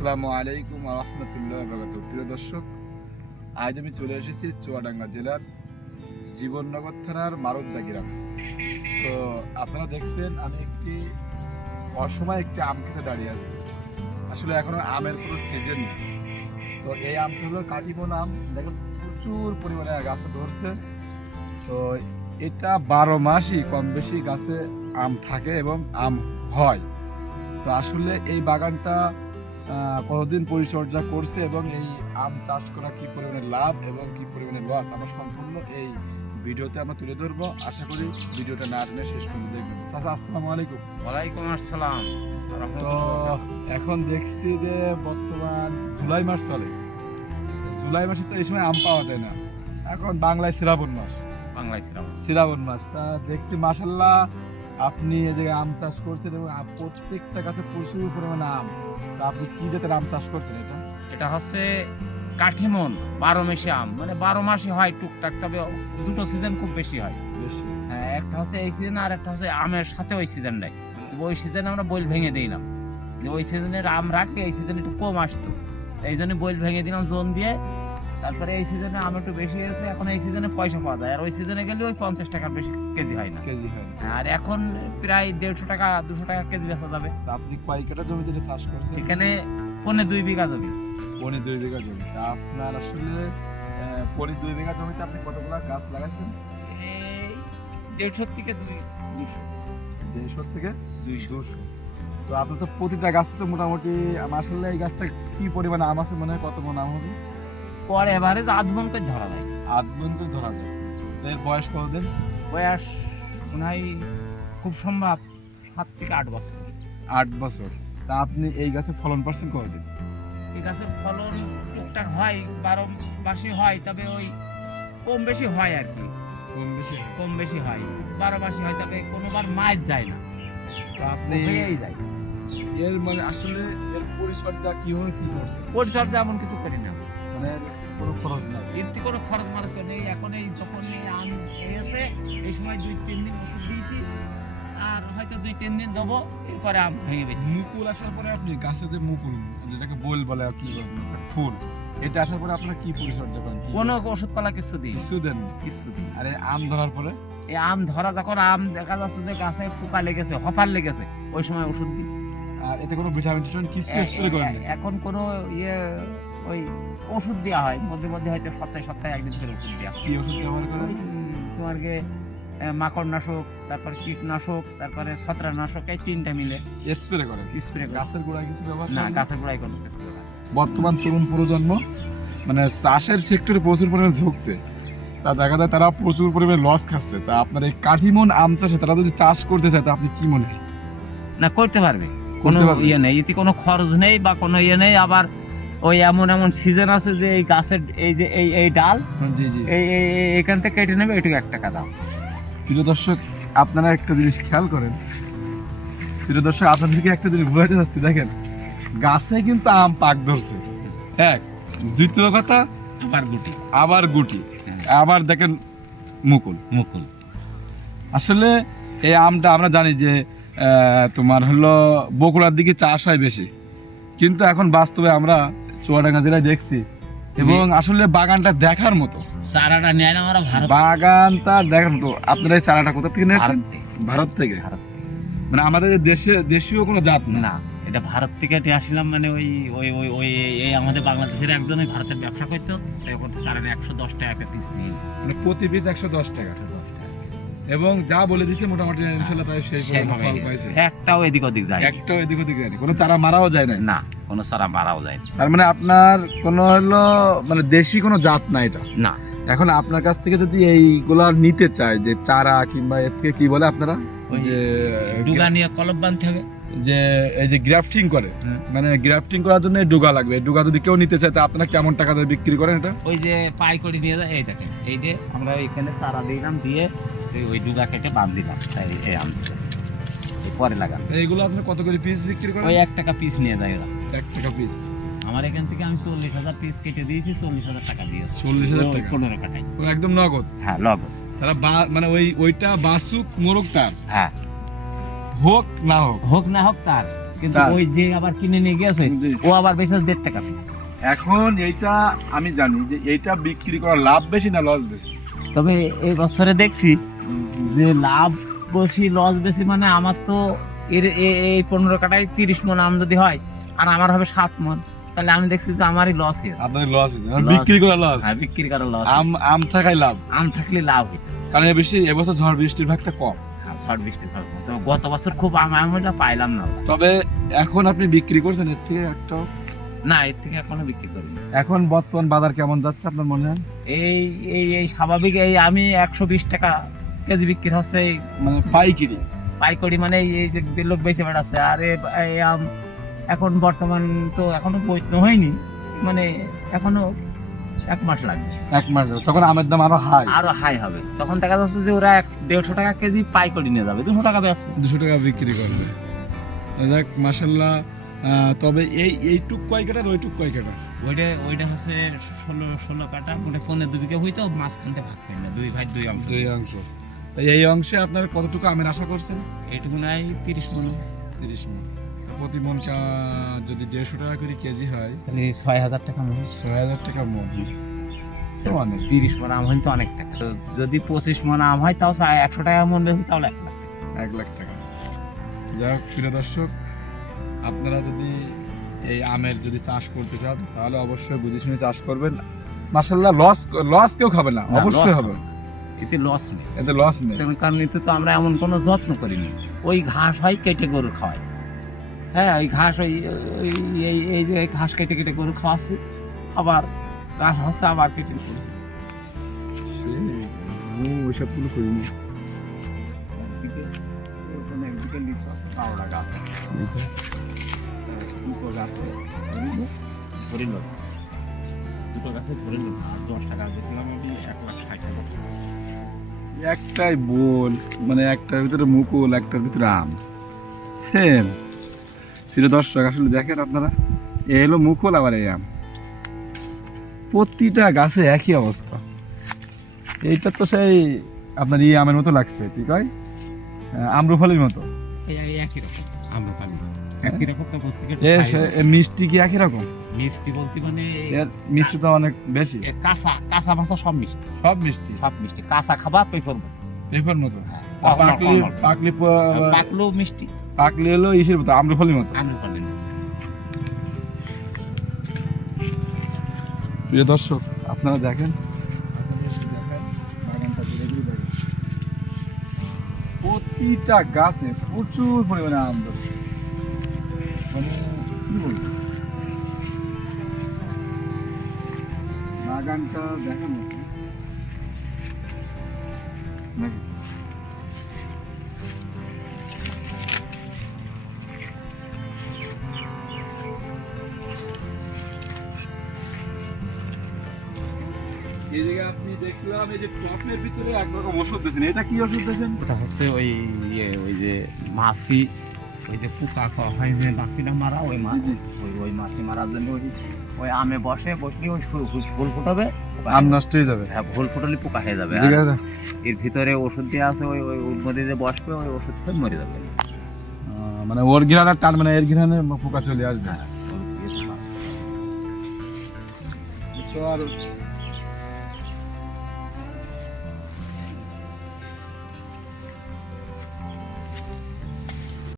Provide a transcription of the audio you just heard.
আসসালামু আলাইকুম রহমতুল্লাহ বরকাত প্রিয় দর্শক, আজ আমি চলে এসেছি চুয়াডাঙ্গা জেলার জীবননগর থানার মারুদ্দা গ্রাম। তো আপনারা দেখছেন, আমি একটি অসময় একটি আম খেতে দাঁড়িয়ে আছি। আসলে এখনও আমের কোনো সিজন তো এই আমটা হলো কাটিমন আম। দেখেন, প্রচুর পরিমাণে গাছে ধরছে। তো এটা বারো মাসই কম বেশি গাছে আম থাকে এবং আম হয়। তো আসলে এই বাগানটা কতদিন পরিচর্যা করছে এবং এই আম চাষ করা কি পরিমাণে লাভ এবং কি পরিমাণে লস আমরা সম্পূর্ণ এই ভিডিওতে আমরা তুলে ধরবো। আশা করি ভিডিওটা না টেনে শেষ পর্যন্ত দেখবেন। চাচা আসসালামু আলাইকুম। ওয়ালাইকুম আসসালাম। তো এখন দেখছি যে বর্তমান জুলাই মাস চলে। জুলাই মাসে তো এই সময় আম পাওয়া যায় না। এখন বাংলায় শ্রাবণ মাস। বাংলায় ছিলাম শ্রাবণ মাস। তা দেখছি মাসাল্লাহ আপনি এই জায়গায় আম চাষ করছেন এবং প্রত্যেকটা গাছে প্রচুর পরিমাণে আম। তা আপনি কি জাতের আম চাষ করছেন এটা? এটা হচ্ছে কাঠিমন বারো মাসে আম। মানে বারো মাসে হয় টুকটাক তবে দুটো সিজন খুব বেশি হয়। বেশি। হ্যাঁ একটা হচ্ছে এই সিজন আর একটা হচ্ছে আমের সাথে ওই সিজনটাই ওই সিজনে আমরা বইল ভেঙে দিলাম ওই সিজনের আম রাখলে এই সিজনে একটু কম আসতো। এই জন্য বইল ভেঙে দিলাম জোন দিয়ে তারপরে এই সিজনে আম একটু বেশি হয়েছে এখন এই সিজনে পয়সা পাওয়া যায়। আর ওই সিজনে গেলে ওই পঞ্চাশ টাকার বেশি কেজি হয় না। কেজি হয় আর এখন প্রায় দেড়শো টাকা দুশো টাকা কেজি বেচা যাবে। আপনি কয় কাটা জমিতে চাষ করছেন? এখানে পনে দুই বিঘা জমি। পনে দুই বিঘা জমি। আপনার আসলে পনে দুই বিঘা জমিতে আপনি কতগুলা গাছ লাগাইছেন? এই দেড়শো থেকে দুই দুশো। দেড়শো থেকে দুইশো। দুশো। তো আপনার তো প্রতিটা গাছ তো মোটামুটি আসলে এই গাছটা কি পরিমাণে আম আছে মনে হয় কত মন আম হবে? পরে এবারে আধ মন করে ধরা যায়। আধ মন করে ধরা যায়। এর বয়স কতদিন? বয়স মনে হয় খুব সম্ভব সাত থেকে আট বছর। আট বছর। তা আপনি এই গাছে ফলন পাচ্ছেন কতদিন? এই গাছের ফলন টুকটাক হয় বারো মাসে হয় তবে ওই কম বেশি হয় আর কি। কম বেশি কম বেশি হয়। বারো মাসে হয় তবে কোনোবার মাছ যায় না। তো আপনি হয়েই যায়। এর মানে আসলে এর পরিচর্যা কীভাবে কি করছেন? পরিচর্যা এমন কিছু করি না। মানে কোনো খরচ নাই। কোনো খরচ মারত নেই। এখন এই যখন এই আম এসে এই সময় দুই তিন দিন ওষুধ দিয়েছি আর হয়তো দুই তিন দিন দেবো এরপরে আম ভেঙে গেছে। মুকুল আসার পরে আপনি গাছে যে মুকুল যেটাকে বোল ফুল এটা আসার পরে আপনার কি পরিচর্যা করেন? কোনো ওষুধ পালা কিছু দিই কিছু দেন কিছু দিই আর এই আম ধরার পরে? এই আম ধরা যখন আম দেখা যাচ্ছে যে গাছে পোকা লেগেছে হপার লেগেছে ওই সময় ওষুধ দিই। আর এতে কোনো ভিটামিন টিটামিন কিছু স্প্রে করেন এখন কোনো ইয়ে ওই ওষুধ দেওয়া হয়। মধ্যে মধ্যে হয়তো সপ্তাহে সপ্তাহে একদিন করে ওষুধ দেওয়া কি ওষুধ ব্যবহার করেন? ওই, উম, তোমার গে মাকড় নাশক তারপর কীটনাশক তারপরে ছত্রাকনাশক এই তিনটা মিলে। স্প্রে করে স্প্রে গাছের গোড়ায় কিছু ব্যবহার না গাছের গোড়ায় কোনো কিছু বর্তমান তরুণ প্রজন্ম মানে চাষের সেক্টরে প্রচুর পরিমাণে ঝুঁকছে। তা দেখা যায় তারা প্রচুর পরিমাণে লস খাচ্ছে। তা আপনার এই কাঠিমন আম চাষে তারা যদি চাষ করতে চায় তা আপনি কি মনে হয় না করতে পারবে। কোনো ইয়ে নেই। এতে কোনো খরচ নেই বা কোনো ইয়ে নেই। আবার ওই এমন এমন সিজন আছে যে এই গাছের এই যে এই এই ডাল জি জি। এই এই এই- এখান থেকে কেটে নেবে এটুকু এক টাকা দাম প্রিয় দর্শক আপনারা একটা জিনিস খেয়াল করেন। প্রিয় দর্শক আপনাদেরকে একটা জিনিস বোঝাতে চাচ্ছি দেখেন গাছে কিন্তু আম পাক ধরছে। এক দ্বিতীয় কথা আবার গুটি। আবার গুটি। আবার দেখেন মুকুল। মুকুল। আসলে এই আমটা আমরা জানি যে আহ, তোমার হলো বগুড়ার দিকে চাষ হয় বেশি। কিন্তু এখন বাস্তবে আমরা চুয়াডাঙ্গা জেলায় দেখছি। এবং আসলে বাগানটা দেখার মতো। চারাটা নেয় না আমরা ভারত বাগানটা দেখার মতো। আপনারা এই চারাটা কোথা থেকে নিয়েছেন ভারত থেকে। মানে আমাদের দেশে দেশীয় কোনো জাত না? এটা ভারত থেকে নিয়ে আসলাম মানে ওই ওই ওই ওই এই আমাদের বাংলাদেশের একজন ওই ভারতের ব্যবসা করতো। তাই ওখান থেকে চারাটা একশো দশ টাকা পিস নিয়ে মানে প্রতি পিস একশো দশ টাকা। এবং যা বলে দিছে মোটামুটি ইনশাল্লাহ তাই সেই পরিমাণ ফল পাইছে। একটাও এদিক ওদিক যায় একটাও এদিক ওদিক হয়নি কোনো চারা মারাও যায় না না কোনো চারা মারাও যায় না। তার মানে আপনার কোনো হলো মানে দেশি কোনো জাত না এটা? না। এখন আপনার কাছ থেকে যদি এইগুলা নিতে চায় যে চারা কিংবা এর থেকে কি বলে আপনারা? যে ডুগা নিয়ে কলব বানতে হবে। যে এই যে গ্রাফটিং করে মানে গ্রাফটিং করার জন্য ডুগা লাগবে। ডুগা যদি কেউ নিতে চায় তা আপনারা কেমন টাকা দিয়ে বিক্রি করেন এটা? ওই যে পাই করে নিয়ে যায় এই দেখেন এই যে আমরা এখানে চারা দিলাম দিয়ে ওই ডুগা কেটে বাঁধ দিলাম তাই এই আম পরে লাগান এইগুলো আপনি কত করে পিস বিক্রি করেন? ওই এক টাকা পিস নিয়ে যায় ওরা। এক টাকা পিস আমার এখান থেকে আমি চল্লিশ হাজার পিস কেটে দিয়েছি চল্লিশ হাজার টাকা দিয়েছি চল্লিশ হাজার টাকা? পনেরো টাকায় পুরো একদম নগদ? হ্যাঁ লগ তারা মানে ওই ওইটা বাসুক মোরগ তার হ্যাঁ। হোক না হোক। হোক না হোক তার। কিন্তু ওই যে আবার কিনে নিয়ে গেছে ও আবার বেশি দেড় টাকা পিস এখন এইটা আমি জানি যে এইটা বিক্রি করা লাভ বেশি না লস বেশি? তবে এই বছরে দেখছি যে লাভ বেশি লস বেশি মানে আমার তো এর এই পনেরো কাটায় তিরিশ মন আম যদি হয় আর আমার হবে সাত মন। তাহলে আমি দেখছি যে আমারই লস হয়েছে আপনার লস হয়েছে বিক্রি করা লস হ্যাঁ বিক্রি লস আম আম থাকায় লাভ। আম থাকলে লাভ কারণ বেশি এবছর ঝড় বৃষ্টির ভাগটা কম। হ্যাঁ, ঝড় বৃষ্টি ভালো না। তবে গত বছর খুব আম পাইলাম না। তবে এখন আপনি বিক্রি করছেন এর থেকে একটা? না এর থেকে এখনও বিক্রি করিনি। এখন বর্তমান বাজার কেমন যাচ্ছে আপনার মনে? হয় এই এই এই স্বাভাবিক এই আমি একশো বিশ টাকা কেজি বিক্রি হচ্ছে মানে পাইকিরি। পাইকড়ি মানে এই- যে লোক বেশি বেড়াচ্ছে আর এই আম এখন বর্তমান তো এখনও বৈধ হয়নি। মানে এখনও এক মাস লাগবে। এক মাস। তখন আমের দাম আরও হাই আরও হাই হবে। তখন দেখা যাচ্ছে যে ওরা এক দেড়শো টাকা কেজি পাইকড়ি নিয়ে যাবে। দুশো টাকা বেচবে। দুশো টাকা বিক্রি করবে। যাক মাসাল্লাহ তবে এই এইটুক কয় কাটার ওইটুক কয় কাটার ওইটা ওইটা হচ্ছে ষোলো ষোলো কাটা। মানে পনেরো দু বিঘা হইতো মাঝখানতে ভাগ করে না দুই ভাই দুই অংশ। দুই অংশ। তাই এই অংশে আপনার কতটুকু আমের আশা করছেন? এইটুকু নাই তিরিশ মনে। তিরিশ মন। প্রতি মন যদি দেড়শো টাকা করে কেজি হয় তাহলে ছয় হাজার টাকা মনে। ছয় হাজার টাকা মন। অনেক। তিরিশ মন আম হয় তো অনেক টাকা। যদি পঁচিশ মন আম হয় তাও একশো টাকা মন বেশি তাহলে এক লাখ এক লাখ টাকা। যাই হোক প্রিয় দর্শক আপনারা যদি এই আমের যদি চাষ করতে চান তাহলে অবশ্যই বুঝে শুনে চাষ করবেন। মাসাল্লাহ লস লস কেউ খাবে না, অবশ্যই হবে। এতে লস নেই। এতে লস নেই। কারণ এতে তো আমরা এমন কোনো যত্ন করিনি। ওই ঘাস হয় কেটে গরু খাওয়াই হ্যাঁ ওই ঘাস ওই এই এই যে ঘাস কেটে কেটে গরু খাওয়াচ্ছি আবার ঘাস হচ্ছে আবার কেটে করছি ওইসবগুলো করিনি। একদিকে লিচু আছে পাওড়া গাছ দুটো গাছে ধরে নিল দুটো গাছে ধরে নিল দশ টাকা দিয়েছিলাম আমি এক লাখ ষাট হাজার টাকা। একটাই বোল মানে একটার ভিতরে মুকুল একটার ভিতরে আম। সেম প্রিয় দর্শক আসলে দেখেন আপনারা এ হলো মুকুল আবার এই আম। প্রতিটা গাছে একই অবস্থা। এইটা তো সেই আপনার ই আমের মতো লাগছে ঠিক হয়? আম্রফলের মতো। একই রকম। আমরা একই রকম মিষ্টি কি একই রকম? মিষ্টি বলতে মানে মিষ্টি তো অনেক বেশি। কাঁচা কাঁচা ভাষা সব মিষ্টি। সব মিষ্টি। সব মিষ্টি। কাঁচা খাবার পেপার পেপার মতো। পাকলি পাকলি প- পাকলেও মিষ্টি। পাকলি হলো ইসের মতো আম্রফলের মতো। প্রিয় দর্শক আপনারা দেখেন। প্রতিটা গাছে প্রচুর পরিমাণে আম মানে কি বলব? বাগানটা দেখেন নাকি আপনি দেখলাম এই যে টপের ভিতরে একরকম ওষুধ দিয়েছেন। এটা কি ওষুধ দিয়েছেন? ওটা হচ্ছে ওই ইয়ে ওই যে মাছি ওই যে পোকা খাওয়া হয় যে মাছিটা মারা ওই মাছ ওই ওই মাছি মারার জন্য ওই ওই আমে বসে বসলে ওই ফুল ফুটাবে আম নষ্ট হয়ে যাবে। হ্যাঁ ফুল ফুটালে পোকা হয়ে যাবে এর ভিতরে ওষুধ দিয়ে আছে ওই ওই উন্নতি যে বসবে ওই ওষুধ খেয়ে মরে যাবে। মানে ওর গিরানের টান মানে এর ঘিরানে পোকা চলে আসবে। হ্যাঁ, আর